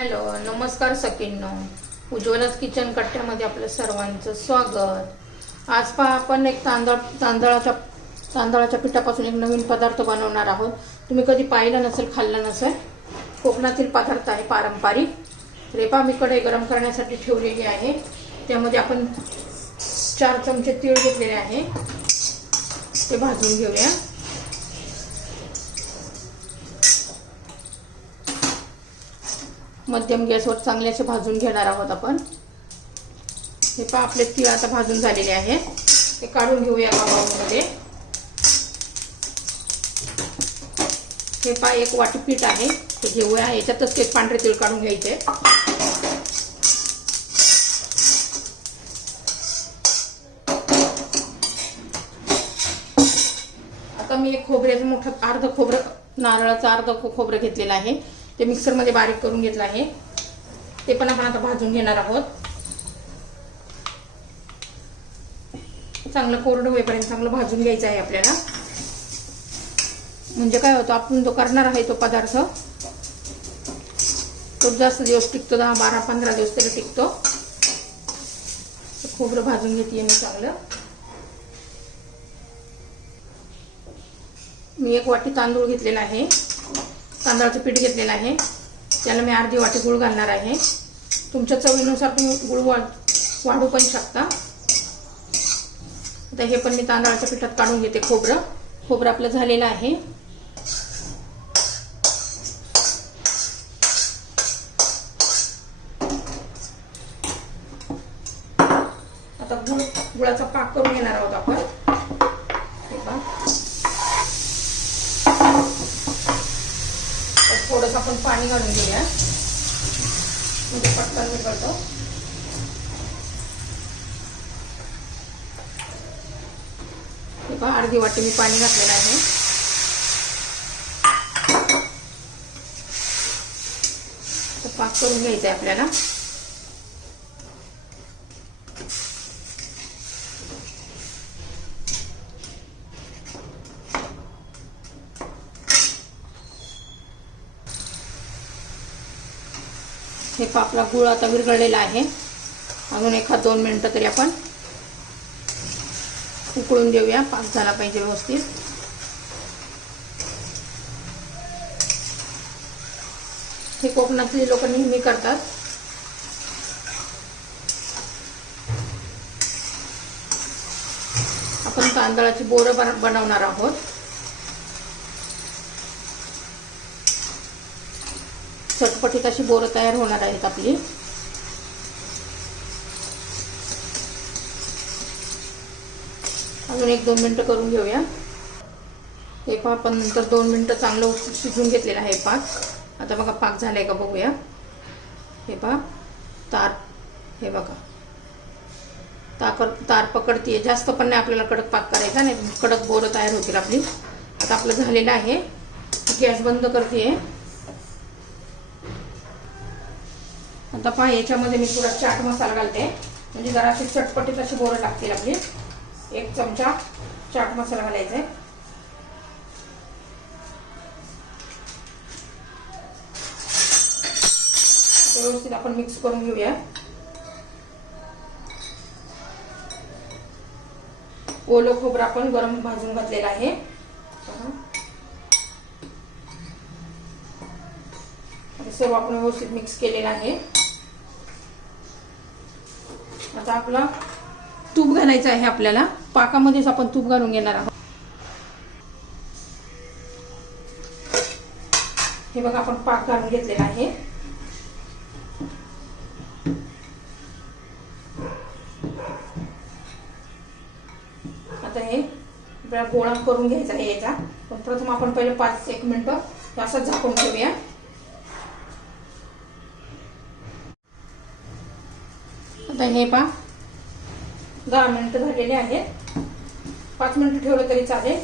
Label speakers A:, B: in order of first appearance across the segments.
A: Hello नमस्कार सकिन्नो उज्ज्वलाच kitchen कट्ट्यामध्ये आपलं सर्वांचं स्वागत. आज पहा आपण एक तांदळ तांदळाच्या तांदळाच्या पिठापासून एक नवीन पदार्थ बनवणार आहोत. तुम्ही कधी पाहिलं नसेल खाल्लं नसेल? कोकणातील पदार्थ आहे पारंपरिक. रेपा मी कढई गरम करण्यासाठी ठेवलेली आहे. त्यामध्ये आपण चार चमचे तीळ घेतलेले आहे. ते भाजून घेऊया. मध्यम गॅसवर चांगले असे भाजून घेणार आहोत आपण. हे पहा आपले तीळ आता भाजून झालेले आहे. ते काढून घेऊया बाबामध्ये हे पहा एक वाटी पीठ आहे. ते घेऊया. याच्यातच ते पांढरे तीळ काढून घ्यायचे. आता मी एक खोबऱ्याचं मोठं अर्ध खोबरं नारळाचं अर्ध खोबरं घेतलेलं आहे. ते मिक्सरमध्ये बारीक करून घेतलं आहे. ते पण आपण आता भाजून घेणार आहोत. चांगलं कोरडं होईपर्यंत चांगलं भाजून घ्यायचं आहे आपल्याला. म्हणजे काय होतं आपण जो करणार आहे तो पदार्थ तो जास्त दिवस टिकतो दहा बारा पंधरा दिवस तरी टिकतो. खोबरं भाजून घेते मी चांगलं. मी एक वाटी तांदूळ घेतलेला आहे. तांदळाचं पीठ घेतलेलं आहे. त्याला मी अर्धी वाटी गुळ घालणार आहे. तुमच्या चवीनुसार तुम्ही गुळ वाढ वाढू पण शकता. आता हे पण मी तांदळाच्या पिठात काढून घेते खोबरं. खोबरं आपलं झालेलं आहे. आता गुळ गुळाचा पाक करून घेणार आहोत आपण हे पहा. तर थोडंसं आपण पाणी घालून घेऊया. म्हणजे पटकन मी करतो. अर्धी वाटी मी पाणी घातलेलं आहे. पाक करून घ्यायचं आहे आपल्याला. हे पहा आपला गुळ आता विरघळलेला आहे. अजून एखाद दोन मिनटं तरी आपण उकळून देऊया. पाक झाला पाहिजे व्यवस्थित. हे कोकणातली लोक नेहमी करतात. आपण तांदळाची बोरं बन- बनवणार आहोत. चटपटीत अशी बोरं तयार होणार आहेत आपली. अजून एक दोन मिनटं करून घेऊया. हे पहा आपण नंतर दोन मिनटं चांगलं शिजून घेतलेलं आहे पाक. आता बघा पाक झालाय का बघूया. हे पहा तार हे बघा. ताकर तार पकडतीये. जास्त पण नाही आपल्याला कडक पाक करायचा नाही कडक बोरं तयार होतील आपली. आता आपलं झालेलं आहे. गॅस बंद करते आता पहा याच्यामध्ये मी थोडा चाट मसाला घालते. म्हणजे जरा अशी चटपटीत अशी बोरं लागतील आपली. एक चमचा चाट मसाला घालायचा आहे. व्यवस्थित आपण मिक्स करून घेऊया. ओलं खोबरं आपण गरम भाजून घातलेलं आहे. सर्व आपण व्यवस्थित मिक्स केलेलं आहे. आता आपला तूप घालायचं आहे आपल्याला. पाकामध्येच आपण तूप घालून घेणार आहोत. हे बघा आपण पाक घालून घेतलेला आहे. आता हे आपल्याला गोळा करून घ्यायचा आहे याचा. पण प्रथम आपण पहिले पाच एक मिनिट असं झाकून ठेवूया. आता हे पा दहा मिनिटं झालेले आहेत. पाच मिनिटं ठेवलं तरी चालेल.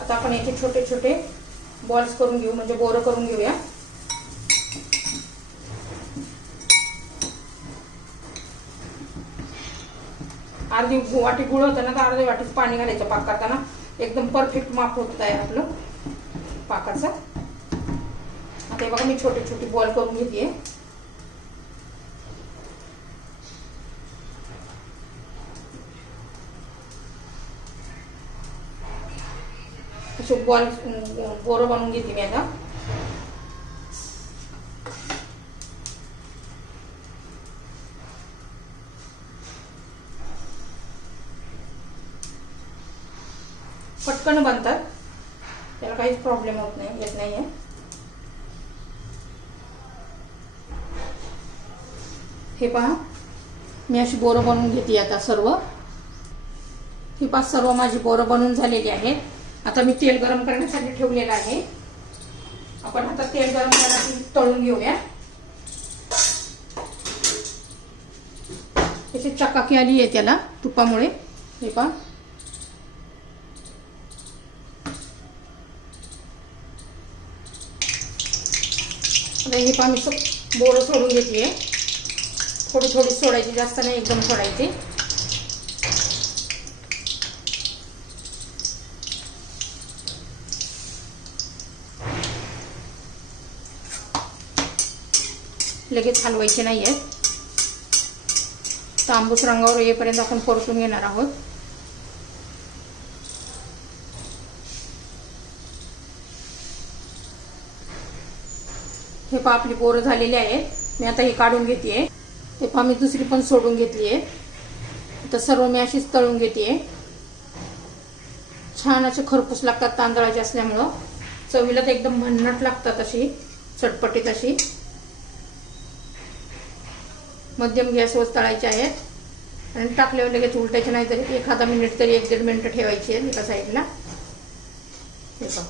A: आता आपण याचे छोटे छोटे बॉल्स करून घेऊ म्हणजे बोरं करून घेऊया. अर्धी वाटी गुळ होतं ना तर अर्धी वाटीच पाणी घालायचं पाक करताना. एकदम परफेक्ट माप होत आहे आपलं पाकाचं. ते बघा मी छोटे छोटे बॉल करून घेते असे बॉल बोरं बनवून घेते मी आता. पटकन बनतात. त्याला काहीच प्रॉब्लेम होत नाही येत नाही आहे हे पहा मी अशी बोरं बनवून घेते आता सर्व. ही पाच सर्व माझी बोरं बनवून झालेली आहेत. आता मी तेल गरम करण्यासाठी ठेवलेलं आहे. आपण आता तेल गरम करण्यासाठी तळून घेऊया. त्याची चकाकी आली आहे त्याला तुपामुळे. हे पहा. हे पहा मी बोरं सोडून घेते थोडी थोडी सोडायची जास्त नाही एकदम सोडायची. लगेच हलवायचे नाही आहेत तांबूस रंगावर येईपर्यंत आपण परतून घेणार आहोत. हे पहा आपली बोरं झालेली आहेत मी आता हे काढून घेते हे पहा मी दुसरी पण सोडून घेतली आहे. तर सर्व मी अशीच तळून घेते छान असे खरपूस लागतात तांदळाचे असल्यामुळं. चवीला तर एकदम भन्नाट लागतात अशी चटपटीत अशी. मध्यम गॅसवर तळायचे आहेत. आणि टाकल्यावर लगेच उलटायचे नाही तरी एखादा मिनिट तरी एक दीड मिनटं ठेवायची आहे एका साईडला हे पहा.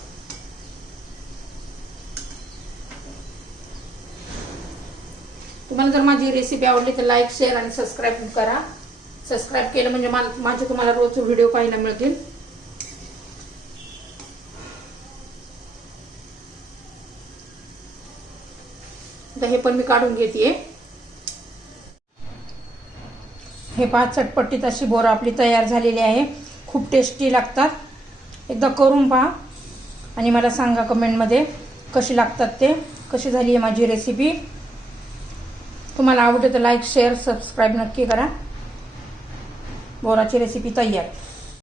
A: तुम्हाला जर माझी रेसिपी आवडली तर लाईक शेअर आणि सबस्क्राईब करा. सबस्क्राईब केलं म्हणजे माझे तुम्हाला रोज व्हिडिओ पाहायला मिळतील. तर हे पण मी काढून घेते हे पहा चटपटीत अशी बोरं आपली तयार झालेली आहे. खूप टेस्टी लागतात. एकदा करून पहा आणि मला सांगा कमेंटमध्ये कशी लागतात ते. कशी झाली आहे माझी रेसिपी तुम्हाला आवडते तर लाईक शेअर सबस्क्राईब नक्की करा. बोराची रेसिपी तयार.